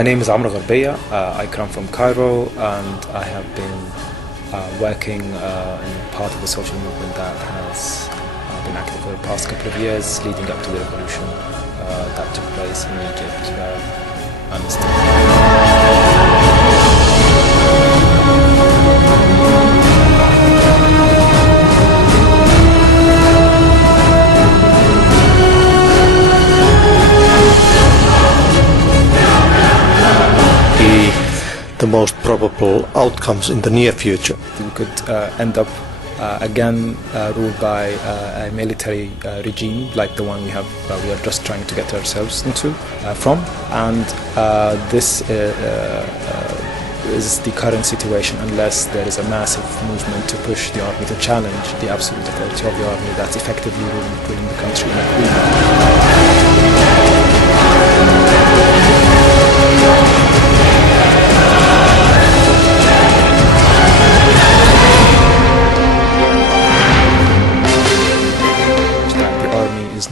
My name is Amrو غربية. I come from Cairo, and I have been working in part of the social movement that has been active for the past couple of years, leading up to the revolution that took place in Egypt. The most probable outcomes in the near future. We could end up again ruled by a military regime like the one we are just trying to get ourselves from, and this is the current situation unless there is a massive movement to push the army to challenge the absolute authority of the army that's effectively ruling the country in a coup.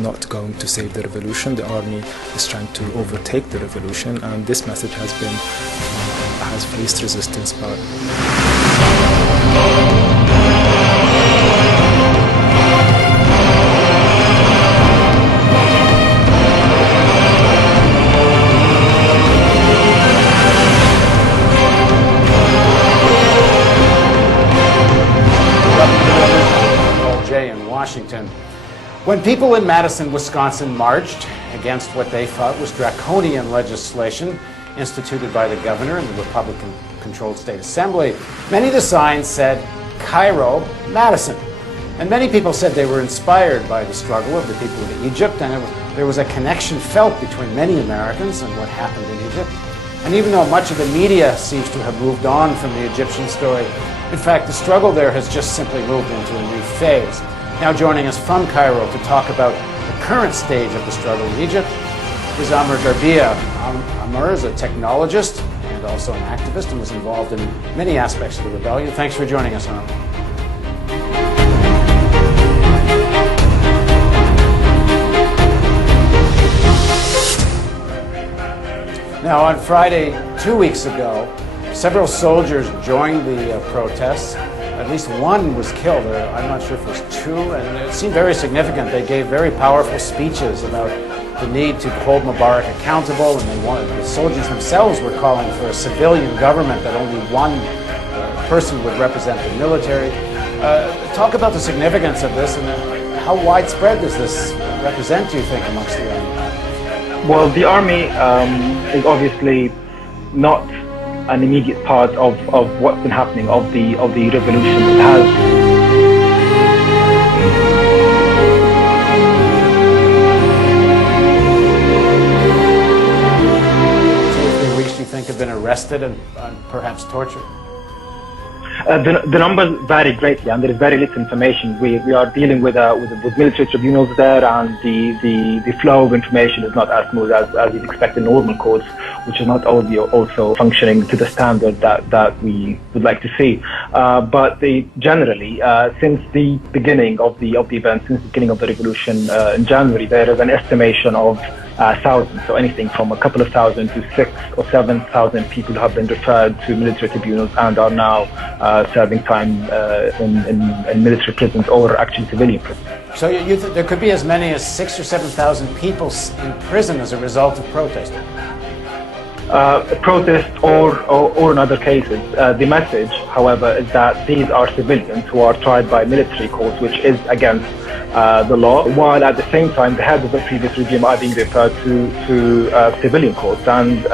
Not going to save the revolution. The army is trying to overtake the revolution, and this message has faced resistance by in Washington. When people in Madison, Wisconsin marched against what they thought was draconian legislation instituted by the governor in the Republican-controlled state assembly, many of the signs said, Cairo, Madison. And many people said they were inspired by the struggle of the people of Egypt, and there was a connection felt between many Americans and what happened in Egypt. And even though much of the media seems to have moved on from the Egyptian story, in fact, the struggle there has just simply moved into a new phase. Now joining us from Cairo to talk about the current stage of the struggle in Egypt is غربية. Amr is a technologist and also an activist and was involved in many aspects of the rebellion. Thanks for joining us, Amr. Now on Friday, 2 weeks ago, several soldiers joined the protests. At least one was killed. I'm not sure if it was two, and it seemed very significant. They gave very powerful speeches about the need to hold Mubarak accountable, and the soldiers themselves were calling for a civilian government that only one person would represent the military. Talk about the significance of this, and how widespread does this represent, do you think, amongst the army? Well, the army is obviously not an immediate part of what's been happening, of the revolution. It has weeks, do you think, have been arrested and perhaps tortured? The numbers vary greatly, and there is very little information. We are dealing with military tribunals there, and the flow of information is not as smooth as you'd expect in normal courts, which is not also functioning to the standard that we would like to see. But generally, since the beginning of the event, since the beginning of the revolution in January, there is an estimation of thousands, so anything from a couple of thousand to 6,000 or 7,000 people have been referred to military tribunals and are now serving time in military prisons or actually civilian prisons. So there could be as many as 6,000 or 7,000 people in prison as a result of protesting? Protest or in other cases. The message, however, is that these are civilians who are tried by military courts, which is against the law, while at the same time the heads of the previous regime are being referred to civilian courts, and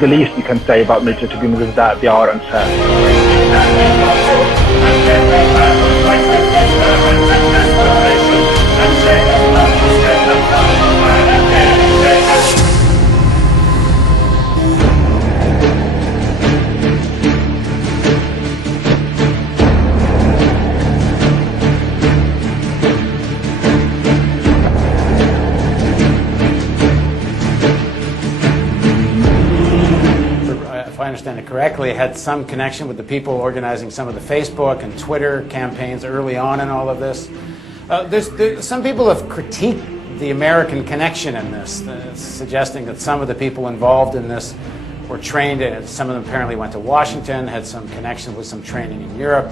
the least you can say about military tribunals is that they are unfair. If I understand it correctly, had some connection with the people organizing some of the Facebook and Twitter campaigns early on in all of this. Some people have critiqued the American connection in this, suggesting that some of the people involved in this were trained, some of them apparently went to Washington, had some connection with some training in Europe.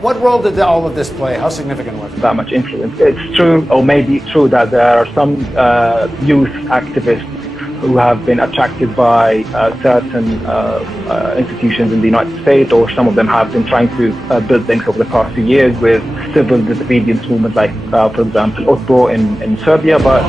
What role did all of this play? How significant was it? That much influence. It's true, or maybe it's true, that there are some youth activists who have been attracted by certain institutions in the United States, or some of them have been trying to build things over the past few years with civil disobedience movements like, for example, Otbo in Serbia. But